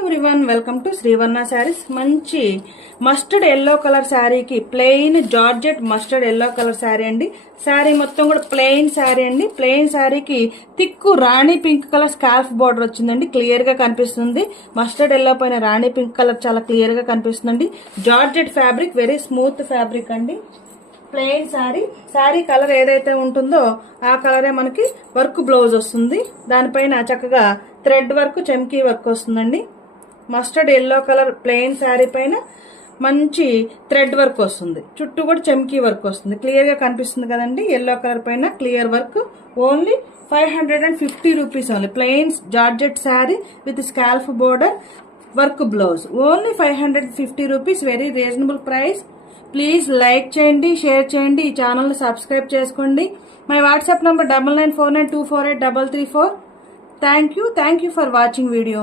Everyone, welcome to Srivarna Sarees. మంచి mustard yellow colour శారీకి plain georgette mustard yellow colour sari అండి. శారీ మొత్తం కూడా ప్లెయిన్ శారీ అండి. ప్లెయిన్ శారీకి thick rani pink colour scarf border వచ్చిందండి. క్లియర్ గా కనిపిస్తుంది. మస్టర్డ్ ఎల్లో పైన రాణి పింక్ కలర్ చాలా క్లియర్ గా కనిపిస్తుందండి. Georgette fabric, very smooth fabric అండి. ప్లెయిన్ శారీ, శారీ కలర్ ఏదైతే ఉంటుందో ఆ కలరే మనకి వర్క్ బ్లౌజ్ వస్తుంది. దానిపైన చక్కగా థ్రెడ్ వర్క్, చమ్కీ వర్క్ వస్తుందండి. Mustard yellow colour plain sari పైన మంచి థ్రెడ్ వర్క్ వస్తుంది. చుట్టూ కూడా చమ్కీ వర్క్ వస్తుంది. క్లియర్ గా కనిపిస్తుంది కదండి. ఎల్లో కలర్ పైన clear work. Only 550 rupees only. Plain georgette sari with scalp border, work blouse. Only 550 rupees. Very reasonable price. Please like చేయండి, షేర్ చేయండి, ఈ ఛానల్ని సబ్స్క్రైబ్ చేసుకోండి. My WhatsApp number 9949248334. Thank you for watching video.